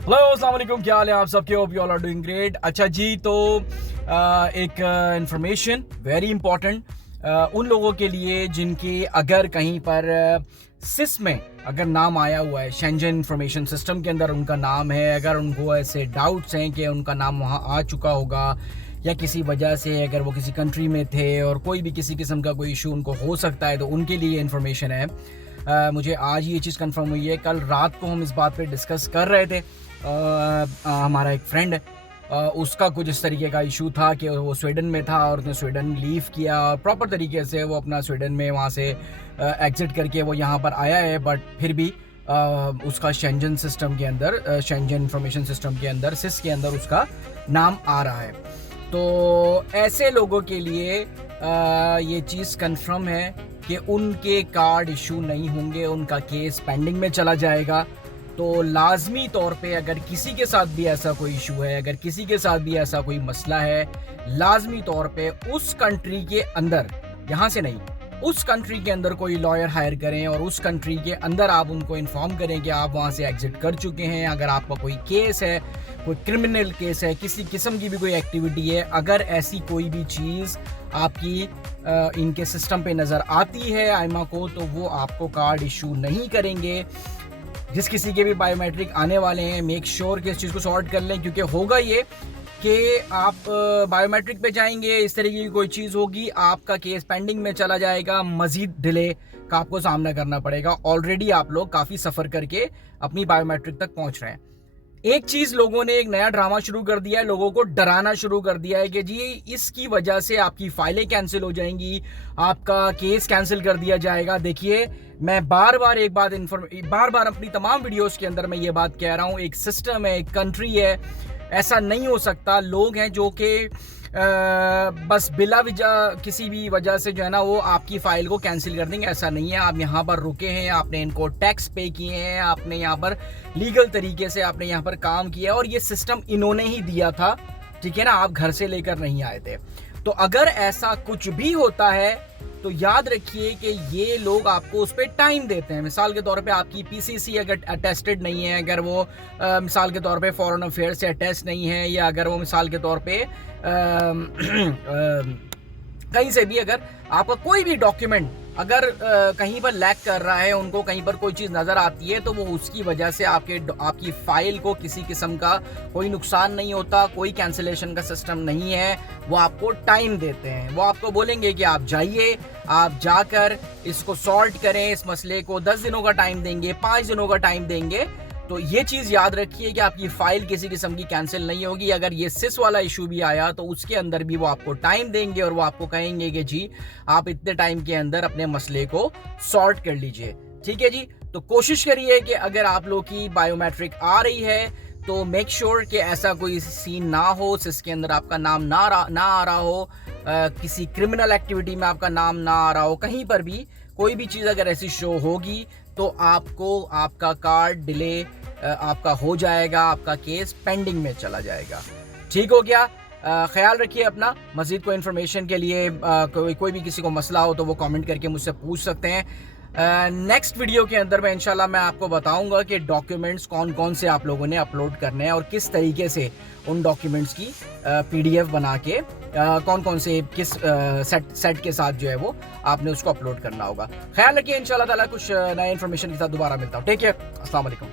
Hello अस्सलाम वालेकुम, क्या हाल है आप सबके? Hope you all are doing great. अच्छा जी, तो एक इंफॉर्मेशन वेरी इंपॉर्टेंट उन लोगों के लिए जिनके अगर कहीं पर सिस में अगर नाम आया हुआ है, शेंजन इंफॉर्मेशन सिस्टम के अंदर उनका नाम है, अगर उनको ऐसे डाउट्स हैं कि उनका नाम वहाँ आ चुका होगा या किसी वजह से अगर वो किसी कंट्री में थे और कोई भी किसी किस्म का कोई इशू उनको हो सकता है, तो उनके लिए इन्फॉर्मेशन है। मुझे आज ये चीज़ कंफर्म हुई है। कल रात को हम इस बात पे डिस्कस कर रहे थे। हमारा एक फ्रेंड है, उसका कुछ इस तरीके का इशू था कि वो स्वीडन में था और उसने स्वीडन लीव किया और प्रॉपर तरीके से वो अपना स्वीडन में वहाँ से एग्ज़िट करके वो यहाँ पर आया है, बट फिर भी उसका शेंजन सिस्टम के अंदर, शेंजन इंफॉर्मेशन सिस्टम के अंदर, सिस के अंदर उसका नाम आ रहा है। तो ऐसे लोगों के लिए ये चीज़ कंफर्म है कि उनके कार्ड इशू नहीं होंगे, उनका केस पेंडिंग में चला जाएगा। तो लाजमी तौर पे अगर किसी के साथ भी ऐसा कोई इशू है, अगर किसी के साथ भी ऐसा कोई मसला है, लाजमी तौर पे उस कंट्री के अंदर, यहाँ से नहीं, उस कंट्री के अंदर कोई लॉयर हायर करें और उस कंट्री के अंदर आप उनको इन्फॉर्म करें कि आप वहाँ से एग्जिट कर चुके हैं। अगर आपका कोई केस है, कोई क्रिमिनल केस है, किसी किस्म की भी कोई एक्टिविटी है, अगर ऐसी कोई भी चीज़ आपकी इनके सिस्टम पे नज़र आती है आइमा को, तो वो आपको कार्ड इशू नहीं करेंगे। जिस किसी के भी बायोमेट्रिक आने वाले हैं, मेक श्योर कि इस चीज़ को सॉर्ट कर लें, क्योंकि होगा ये कि आप बायोमेट्रिक पे जाएंगे, इस तरीके की कोई चीज़ होगी, आपका केस पेंडिंग में चला जाएगा, मज़ीद डिले का आपको सामना करना पड़ेगा। ऑलरेडी आप लोग काफ़ी सफ़र करके अपनी बायोमेट्रिक तक पहुंच रहे हैं। एक चीज़ लोगों ने एक नया ड्रामा शुरू कर दिया है, लोगों को डराना शुरू कर दिया है कि जी इसकी वजह से आपकी फाइलें कैंसिल हो जाएंगी, आपका केस कैंसिल कर दिया जाएगा। देखिए, मैं बार बार अपनी तमाम वीडियोस के अंदर मैं ये बात कह रहा हूँ, एक सिस्टम है, एक कंट्री है, ऐसा नहीं हो सकता। लोग हैं जो कि बस बिला वजह किसी भी वजह से जो है ना वो आपकी फ़ाइल को कैंसिल कर देंगे। ऐसा नहीं है। आप यहाँ पर रुके हैं, आपने इनको टैक्स पे किए हैं, आपने यहाँ पर लीगल तरीके से आपने यहाँ पर काम किया और ये सिस्टम इन्होंने ही दिया था, ठीक है ना, आप घर से लेकर नहीं आए थे। तो अगर ऐसा कुछ भी होता है तो याद रखिए कि ये लोग आपको उस पर टाइम देते हैं। मिसाल के तौर पे आपकी पीसीसी अगर अटेस्टेड नहीं है, अगर वो मिसाल के तौर पे फॉरेन अफेयर से अटेस्ट नहीं है, या अगर वो मिसाल के तौर पे कहीं से भी अगर आपका कोई भी डॉक्यूमेंट अगर कहीं पर लैक कर रहा है, उनको कहीं पर कोई चीज़ नज़र आती है, तो वो उसकी वजह से आपकी फ़ाइल को किसी किस्म का कोई नुकसान नहीं होता, कोई कैंसिलेशन का सिस्टम नहीं है। वो आपको टाइम देते हैं, वो आपको बोलेंगे कि आप जाइए, आप जाकर इसको सॉल्व करें, इस मसले को 10 दिनों का टाइम देंगे, 5 दिनों का टाइम देंगे। तो ये चीज़ याद रखिए कि आपकी फ़ाइल किसी किस्म की कैंसिल नहीं होगी। अगर ये सिस वाला इशू भी आया तो उसके अंदर भी वो आपको टाइम देंगे और वो आपको कहेंगे कि जी आप इतने टाइम के अंदर अपने मसले को सॉर्ट कर लीजिए, ठीक है जी। तो कोशिश करिए कि अगर आप लोग की बायोमेट्रिक आ रही है तो मेक श्योर कि ऐसा कोई सीन ना हो, सिस अंदर आपका नाम ना आ रहा हो, किसी क्रिमिनल एक्टिविटी में आपका नाम ना आ रहा हो, कहीं पर भी कोई भी चीज़ अगर ऐसी शो होगी तो आपको आपका कार्ड डिले आपका हो जाएगा, आपका केस पेंडिंग में चला जाएगा। ठीक हो गया? ख्याल रखिए अपना। मज़ीद कोई इन्फॉर्मेशन के लिए कोई भी किसी को मसला हो तो वो कमेंट करके मुझसे पूछ सकते हैं। नेक्स्ट वीडियो के अंदर मैं इंशाल्लाह मैं आपको बताऊंगा कि डॉक्यूमेंट्स कौन कौन से आप लोगों ने अपलोड करने हैं और किस तरीके से उन डॉक्यूमेंट्स की पीडीएफ बना के कौन कौन से किस सेट के साथ जो है वो आपने उसको अपलोड करना होगा। ख्याल रखिए, इंशाल्लाह ताला कुछ नए इन्फॉर्मेशन के साथ दोबारा मिलता हूँ। टेक केयर, अस्सलाम वालेकुम।